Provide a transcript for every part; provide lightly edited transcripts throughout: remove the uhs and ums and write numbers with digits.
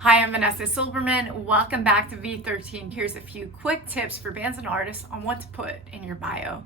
Hi, I'm Vanessa Silverman. Welcome back to V13. Here's a few quick tips for bands and artists on what to put in your bio.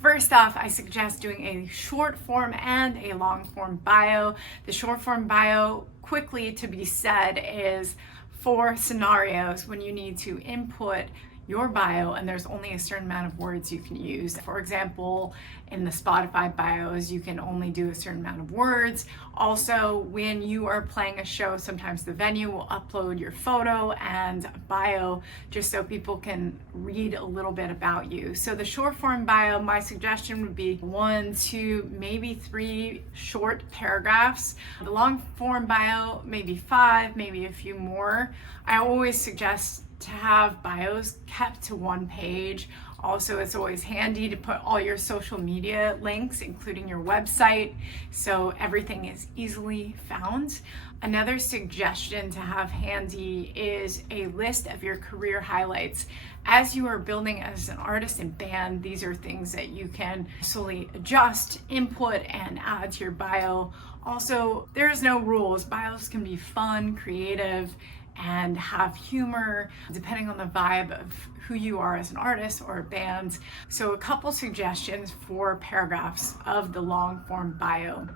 First off, I suggest doing a short form and a long form bio. The short form bio, quickly to be said, is for scenarios when you need to input your bio and there's only a certain amount of words you can use. For example, in the Spotify bios, you can only do a certain amount of words. Also, when you are playing a show, sometimes the venue will upload your photo and bio just so people can read a little bit about you. So the short form bio, my suggestion would be 1, 2, maybe 3 short paragraphs. The long form bio, maybe 5, maybe a few more. I always suggest to have bios kept to 1 page. Also, it's always handy to put all your social media links, including your website, so everything is easily found. Another suggestion to have handy is a list of your career highlights. As you are building as an artist and band, these are things that you can slowly adjust, input, and add to your bio. Also, there's no rules. Bios can be fun, creative, and have humor depending on the vibe of who you are as an artist or a band. So a couple suggestions for paragraphs of the long form bio.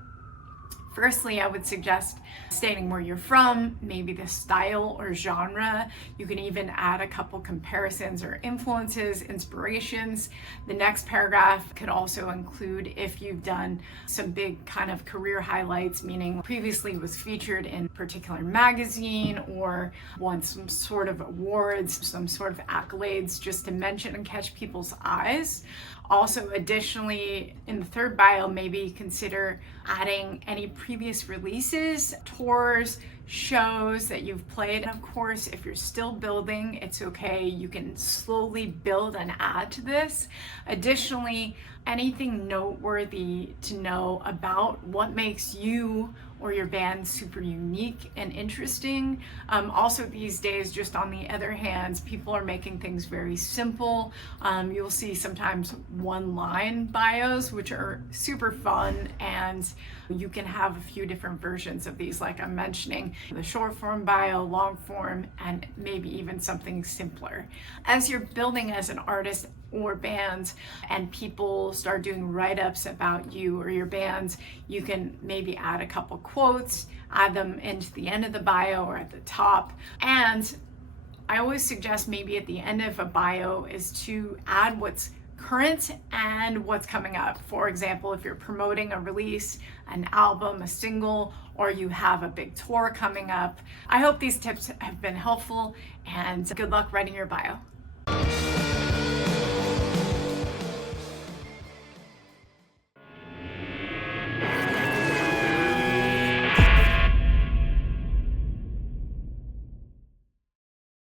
Firstly, I would suggest stating where you're from, maybe the style or genre. You can even add a couple comparisons or influences, inspirations. The next paragraph could also include if you've done some big kind of career highlights, meaning previously was featured in a particular magazine or won some sort of awards, some sort of accolades, just to mention and catch people's eyes. Also, additionally, in the third bio, maybe consider adding any previous releases, tours, shows that you've played. And of course, if you're still building, it's okay. You can slowly build and add to this. Additionally, anything noteworthy to know about what makes you or your band super unique and interesting. Also these days, just on the other hand, people are making things very simple. You'll see sometimes 1-line bios, which are super fun, and you can have a few different versions of these, like I'm mentioning, the short form bio, long form, and maybe even something simpler. As you're building as an artist or band and people start doing write-ups about you or your band, you can maybe add a couple quotes, add them into the end of the bio or at the top. And I always suggest maybe at the end of a bio is to add what's current and what's coming up. For example, if you're promoting a release, an album, a single, or you have a big tour coming up. I hope these tips have been helpful, and good luck writing your bio.